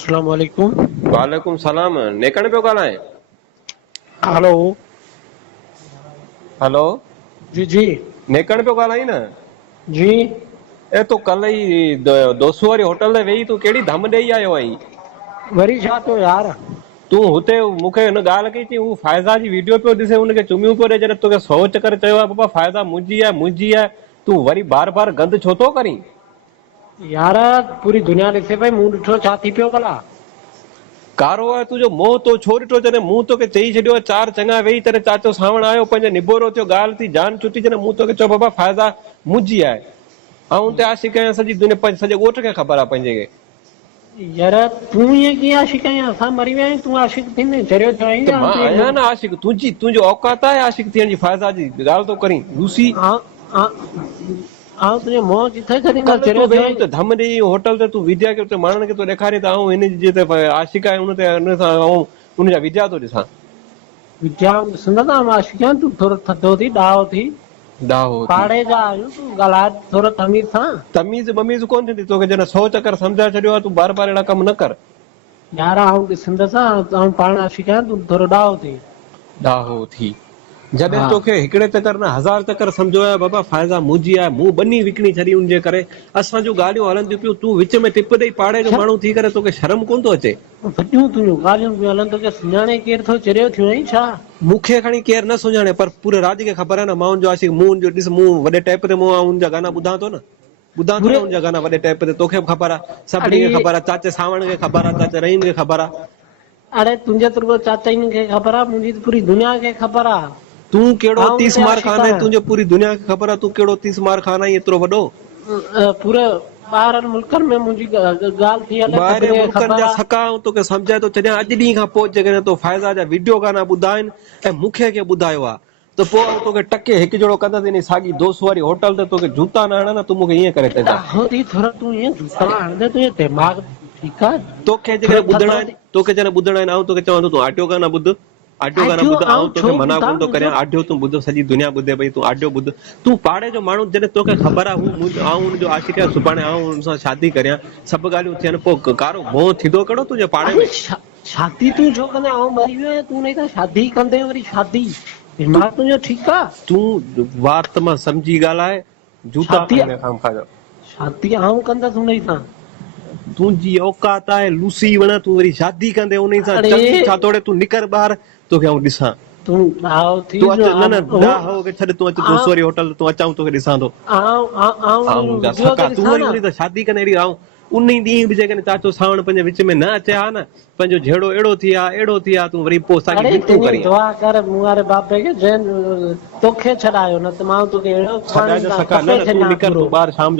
अस्सलाम वालेकुम। वालेकुम सलाम। नेकण पियो ॻाल्हाए? हेलो। हेलो। जी जी नेकण पियो ॻाल्हाई न? जी। ए तूं कल्ह ई दोस्तू वारी होटल ते वेही तूं कहिड़ी धम ॾेई आयो आहीं? वरी छा थियो यार? तूं हुते मूंखे हिन ॻाल्हि कई थी, हू फ़ाइज़ा जी वीडियो पियो ॾिसे, हुनखे चुमियूं पियो ॾे, जॾहिं तोखे 100 चकर चयो आहे बाबा फ़ाइज़ा मुंहिंजी आहे मुंहिंजी आहे, तूं वरी बार बार गंद छो थो करीं? यार पूरी दुनिया ॾिसे पई, मूं ॾिठो छा थी पियो भला? कारो आहे तुंहिंजो मोह, तो छो ॾिठो? जॾहिं मूं तोखे चई छॾियो आहे, चार चङा वेही तॾहिं चाचो सावण आयो, पंहिंजो निबोरो थियो, ॻाल्हि थी, जान छुटी, जॾहिं मूं तोखे चयो बाबा फ़ाइज़ा मुंहिंजी आहे, ऐं ते आशिक़ आहियां सॼी दुनिया, सॼे ॻोठ खे ख़बर आहे पंहिंजे खे। यार तूं ईअं कीअं आशिक़ आहीं? असां मरी विया आहियूं, तूं आशिक़ थींदे चरियो थियो आहीं त मां आहियां न आशिक़, तुंहिंजी औकात आहे आशिक़ थियण जी? फ़ाइज़ा जी ॻाल्हि थो करीं लूसी? तुंहिंजो मोह किथे छॾींदो? कल्ह तूं चरियो थियो वेही आहीं। त धम ॾेई होटल ते, तूं विझाए के माण्हुनि खे तो ॾेखारे त हिन जी आशिक़ आहे, हुन ते हुन सां हुनजा विझा थो ॾिसां। विद्या ॾिसंदा त मां आशिक़ आहियां, तूं थोरो थधो थी, ॾाहो थी, ॾाहो थी। पाड़े जा आहियूं, तूं ॻाल्हाए थोरो तमीज़ सां। तमीज़ बमीज़ कोन थींदी तोखे, जॾहिं 100 चकर सम्झाए छॾियो आहे, तूं बार बार अहिड़ा कम न कर। यार आऊं ॾिसंदसि, आऊं पाण आशिक़ आहियां, तूं थोरो ॾाहो थी। ॾाहो थी। जॾहिं हा तोखे हिकिड़े चकर न 1000 चकर सम्झो आहे बाबा फ़ाइज़ा मुंहिंजी आहे, मूं ॿनी विकिणी छॾी, उनजे करे असां जूं ॻाल्हियूं हलंदियूं पियूं, तूं विच में टिप ॾेई पाड़े जो छा माण्हू थी करे तोखे शर्म कोन थो अचे? वॾियूं तुंहिंजूं ॻाल्हियूं पियूं हलनि, तोखे सुञाणे केरु थो? चरियो थियो आहीं छा? मूंखे खणी केरु न सुञाणे, पर पूरे राज्य खे ख़बर आहे न, मां हुनजो आशिक़। मूं हुनजो ॾिस, मूं वॾे टैप ते मूं हुनजा गाना ॿुधां थो न, पूरे हुनजा गाना वॾे टैप ते, तोखे बि ख़बर आहे, अरे सभिनी खे ख़बर आहे, चाचे सावण खे ख़बर आहे, चाचे रहीम खे ख़बर आहे। अरे तुंहिंजे तुर्गो चाचाईनि खे ख़बर आहे, मुंहिंजी त पूरी दुनिया खे ख़बर आहे। तूं कहिड़ो आऊं तीस हुनते मार आशिक़ खान आहीं? आहियां। तुंहिंजो पूरी दुनिया खे ख़बर आहे तूं कहिड़ो 30 मार खान आहीं, एतिरो वॾो। पूरे ॿाहिरनि मुल्कनि में मुंहिंजी ॻाल्हि थी हले, ॿाहिरि सभिनी खे मुल्कनि ख़बर जा आहे। सका तोखे सम्झाए थो छॾियां, अॼु ॾींहं खां पोइ जेकॾहिं तो फ़ाइज़ा जा वीडियो गाना ॿुधा आहिनि ऐं मूंखे के ॿुधायो आहे, त पोइ तोखे टके हिकु जहिड़ो कंदसि, इन साॻी दोस्त वारी होटल ते तोखे जूता न हणा न, तूं मूंखे ईअं करे चइजां। ॾाहो थी थोरो, तूं ईअं जूता हणंदे, तुंहिंजो दिमाग़ ठीकु आहे? तोखे थोरो जेकॾहिं ॿुधणा थधो आहिनि, थी। तोखे जॾहिं ॿुधणा आहिनि, आऊं तोखे चवां थो तूं ऑडियो गाना ॿुध, ऑडियो गाना आडियो ॿुध, आऊं आऊं छो तोखे मना ॿुधां कोन थो मुंहिंजो? करियां, ऑडियो तूं ॿुध, सॼी दुनिया ॿुधे पई, तूं ऑडियो ॿुध। तूं पाड़े जो माण्हू, जॾहिं तोखे ख़बर आहे आऊं हुनजो आशिक़ आहियां, सुभाणे आऊं हुन सां शादी करियां, सभु ॻाल्हियूं थियनि, पोइ कारो मोह थींदो कहिड़ो तुंहिंजे पाड़े अरे में? शादी तूं छो कंदे? आऊं मरी वियो आहियां, तूं नहीं त शादी कंदे वरी शादी? दिमाग़ तुंहिंजो ठीकु आहे? तूं वात मां सम्झी ॻाल्हाए, जूता शादी पाईंदे खां खा। शादी आऊं कंदसि हुन सां। तुंहिंजी औकात आहे लूसी वण, तूं वरी शादी कंदे उन सां? अरे चंगी छा तोड़े, तूं निकर ॿाहिरि, तोखे आऊं ॾिसां। तूं ॾाहो थी, तूं अच, न न ॾाहो खे छॾ, तूं अच दोस्त वारी होटल, तूं अचां तोखे ॾिसां थो। आऊं जा वीडियो सका थो तूं ॾिसां वरी न। उन सां शादी कंदे अहिड़ी आऊं उन ॾींहुं बि जेकॾहिं चाचो सावण पंहिंजे विच में न अचे हा न, पंहिंजो जहिड़ो अहिड़ो थी आहे अहिड़ो थी आहे, तूं वरी पोइ साॻी अरे मिनतूं तुंहिंजी करीं। दुआ कर मूं वारे बाबे खे, जंहिं तोखे छॾायो, न त मां तोखे अहिड़ो छॾाए पाणी सका न कपे न, तूं छॾियां निकर, पूरो। तूं ॿाहिरि शाम जो